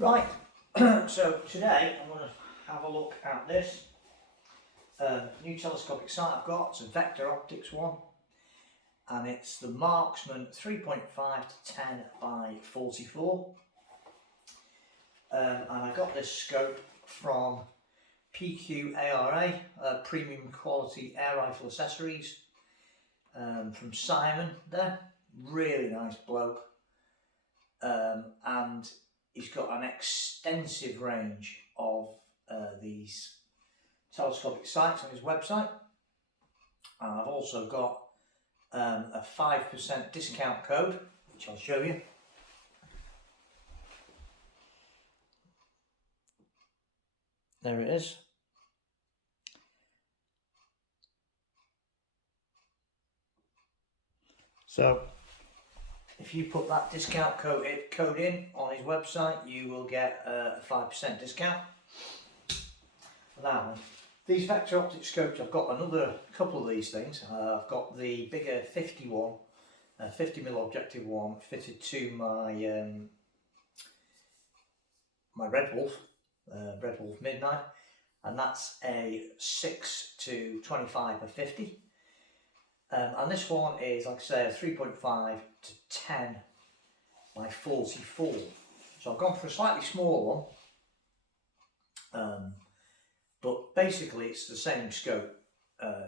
Right, so today I'm going to have a look at this new telescopic sight I've got. It's a Vector Optics one, and it's the Marksman 3.5 to 10 by 44. And I got this scope from PQARA, Premium Quality Air Rifle Accessories, from Simon there. Really nice bloke. And he's got an extensive range of these telescopic sights on his website, and I've also got a 5% discount code, which I'll show you. There it is. So if you put that discount code in on his website, you will get a 5% discount. Now, these Vector Optics scopes, I've got another couple of these things. I've got the bigger 50mm objective one fitted to my my Red Wolf Midnight, and that's a 6 to 25 by 50. And this one is, like I say, a 3.5 to 10 by 44. So I've gone for a slightly smaller one, but basically it's the same scope,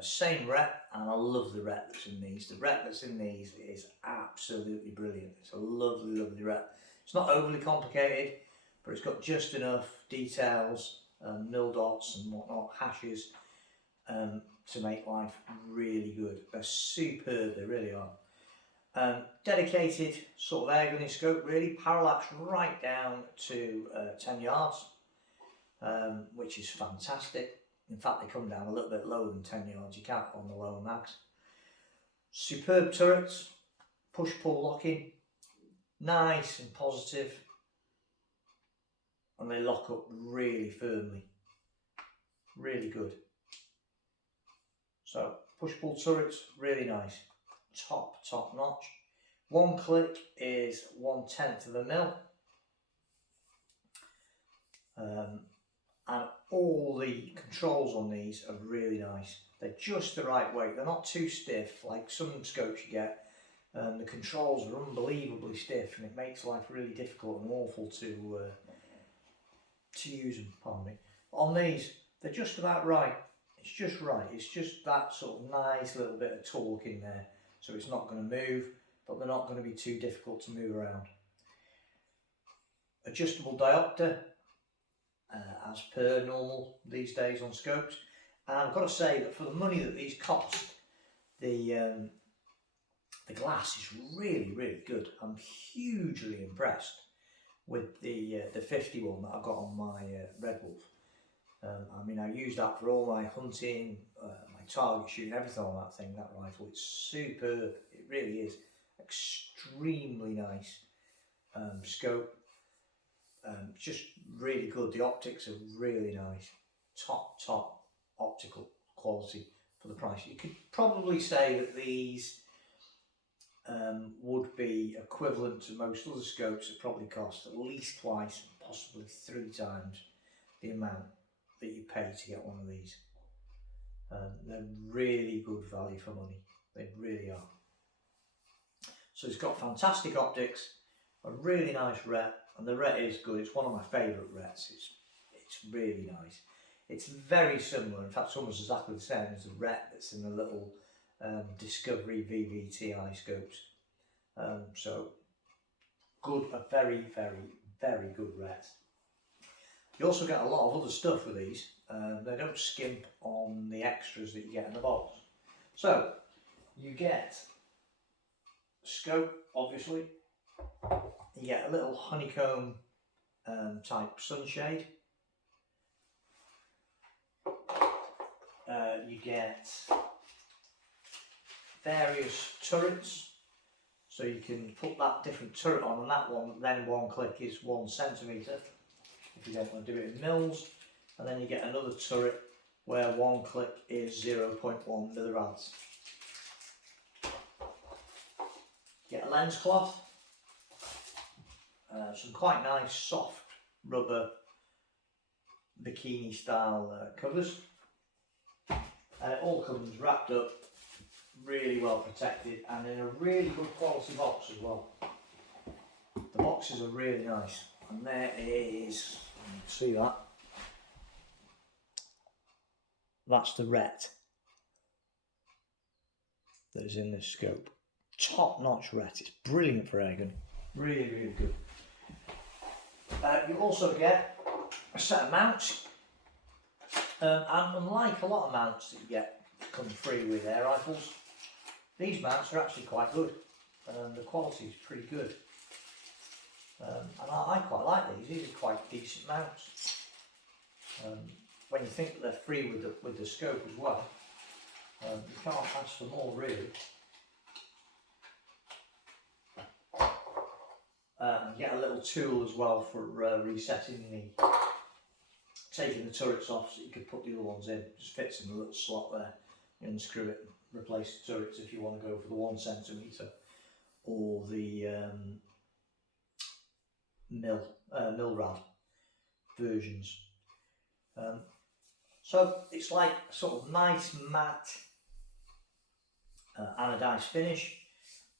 same rep, and I love the rep that's in these. The rep that's in these is absolutely brilliant. It's a lovely, lovely rep. It's not overly complicated, but it's got just enough details, mil dots and whatnot, hashes, to make life really good. They're superb, they really are. Dedicated sort of air gunning scope, really, parallax right down to 10 yards, which is fantastic. In fact, they come down a little bit lower than 10 yards, you can't on the lower mags. Superb turrets, push-pull locking, nice and positive, and they lock up really firmly, really good. So push-pull turrets, really nice, top notch. One click is 1/10 of a mil, and all the controls on these are really nice. They're just the right weight. They're not too stiff like some scopes you get. The controls are unbelievably stiff, and it makes life really difficult and awful to use them. Pardon me. On these, they're just about right. It's just right. It's just that sort of nice little bit of torque in there, so it's not going to move, but they're not going to be too difficult to move around. Adjustable diopter, as per normal these days on scopes. And I've got to say that for the money that these cost, the glass is really, really good. I'm hugely impressed with the 51 that I've got on my Red Wolf. I mean, I use that for all my hunting, my target shooting, everything on that thing, that rifle. It's superb, it really is. Extremely nice scope, just really good. The optics are really nice, top optical quality for the price. You could probably say that these would be equivalent to most other scopes that probably cost at least twice, possibly 3 times the amount that you pay to get one of these. They're really good value for money, they really are. So it's got fantastic optics, a really nice ret, and the ret is good. It's one of my favourite rets. It's really nice. It's very similar, in fact it's almost exactly the same as the ret that's in the little Discovery VVTI scopes. So good, a very, very, very good ret. You also get a lot of other stuff with these. They don't skimp on the extras that you get in the box. So you get scope, obviously. You get a little honeycomb type sunshade. You get various turrets, so you can put that different turret on, and that one, then one click is 1 centimetre if you don't want to do it in mils, and then you get another turret where one click is 0.1 millirads. Get a lens cloth, some quite nice soft rubber bikini style covers, and it all comes wrapped up, really well protected, and in a really good quality box as well. The boxes are really nice, and there is, see that? That's the ret that is in this scope. Top notch ret, it's brilliant for airgun, really, really good. You also get a set of mounts, and unlike a lot of mounts that you get come free with air rifles, these mounts are actually quite good, and the quality is pretty good. And I quite like these are quite decent mounts. When you think that they're free with the scope as well, you can't ask for more really. You get a little tool as well for resetting taking the turrets off, so you could put the other ones in. It just fits in a little slot there. You unscrew it and replace the turrets if you want to go for the 1 centimetre or the Milrad versions. So it's like a sort of nice matte anodized finish,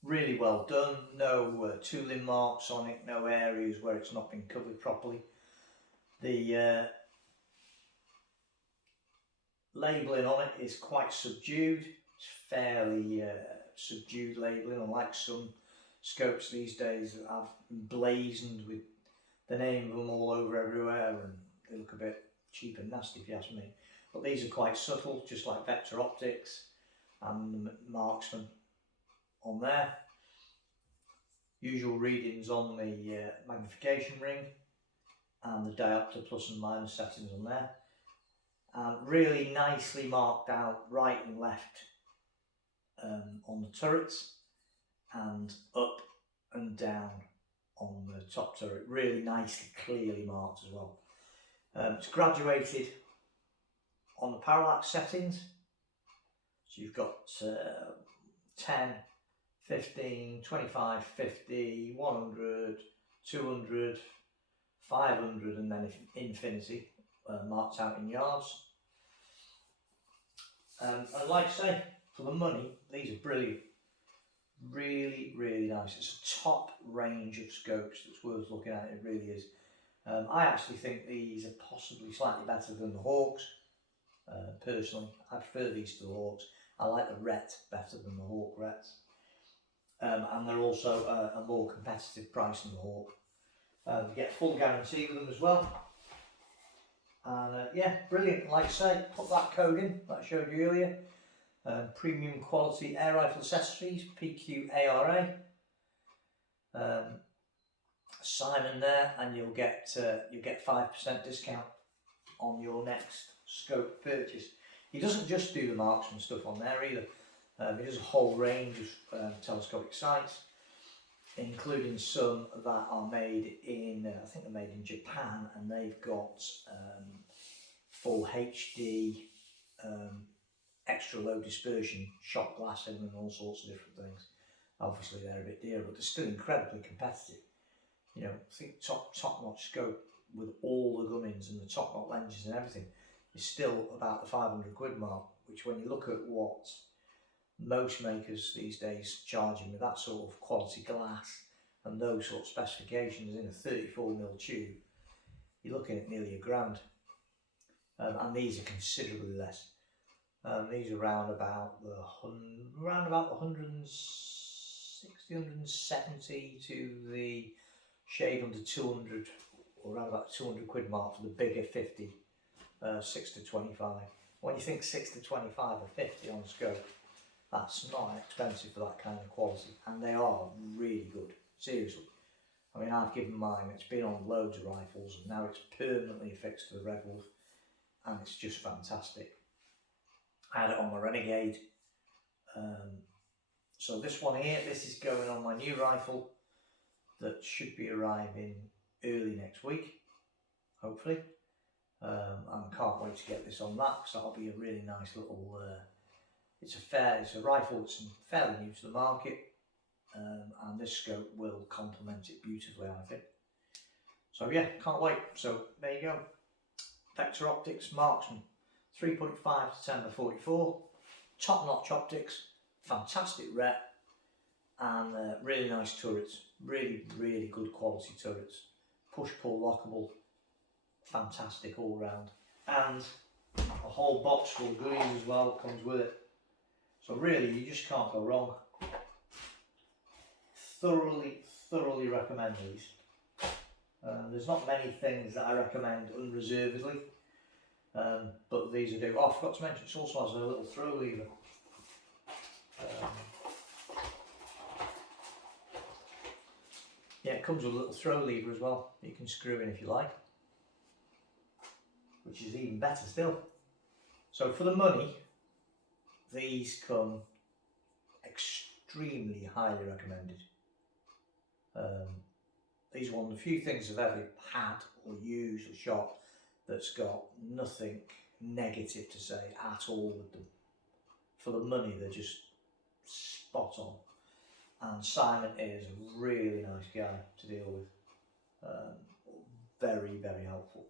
really well done, no tooling marks on it, no areas where it's not been covered properly. The labelling on it is quite subdued, it's fairly subdued labelling, unlike some scopes these days that have blazoned with the name of them all over everywhere, and they look a bit cheap and nasty if you ask me. But these are quite subtle, just like Vector Optics and the Marksman on there. Usual readings on the magnification ring and the diopter plus and minus settings on there. And really nicely marked out right and left on the turrets, and up and down on the top turret, really nicely clearly marked as well. It's graduated on the parallax settings, so you've got 10, 15, 25, 50, 100, 200, 500 and then infinity, marked out in yards. And like I say, for the money, these are brilliant. Really, really nice. It's a top range of scopes that's worth looking at, it really is. I actually think these are possibly slightly better than the Hawks. Personally, I prefer these to the Hawks. I like the Ret better than the Hawk Rets. And they're also a more competitive price than the Hawk. You get full guarantee with them as well. And yeah, brilliant. Like I say, put that code in that I showed you earlier. Premium quality air rifle accessories, PQARA. Simon there, and you'll get 5% discount on your next scope purchase. He doesn't just do the Marksman stuff on there either. He does a whole range of telescopic sights, including some that are made in, I think they're made in Japan, and they've got full HD, extra low dispersion, shot glass in, and all sorts of different things. Obviously they're a bit dear, but they're still incredibly competitive. You know, I think top-notch scope with all the gunnings and the top-notch lenses and everything is still about the 500 quid mark, which when you look at what most makers these days charging with that sort of quality glass and those sort of specifications in a 34mm tube, you're looking at nearly £1,000. And these are considerably less. These are around about the 160, 170 to the shade under 200, or around about 200 quid mark for the bigger 50, 6 to 25. When you think 6 to 25 or 50 on scope, that's not expensive for that kind of quality, and they are really good, seriously. I mean, I've given mine, it's been on loads of rifles, and now it's permanently affixed to the Red Wolf, and it's just fantastic. I had it on my Renegade. So this one here, this is going on my new rifle that should be arriving early next week, hopefully. And I can't wait to get this on that, because that'll be a really nice little, it's a rifle that's fairly new to the market, and this scope will complement it beautifully, I think. So yeah, can't wait. So there you go. Vector Optics Marksman, 3.5 to 10 by 44, top notch optics, fantastic rep, and really nice turrets. Really, really good quality turrets. Push pull lockable, fantastic all round. And a whole box full of goodies as well comes with it. So really, you just can't go wrong. Thoroughly recommend these. There's not many things that I recommend unreservedly, but these I do. Oh, I forgot to mention, it also has a little throw lever. Yeah, it comes with a little throw lever as well. You can screw in if you like, which is even better still. So for the money, these come extremely highly recommended. These are one of the few things I've ever had or used or shot that's got nothing negative to say at all with them. For the money, they're just spot on. And Simon is a really nice guy to deal with. Very, very helpful.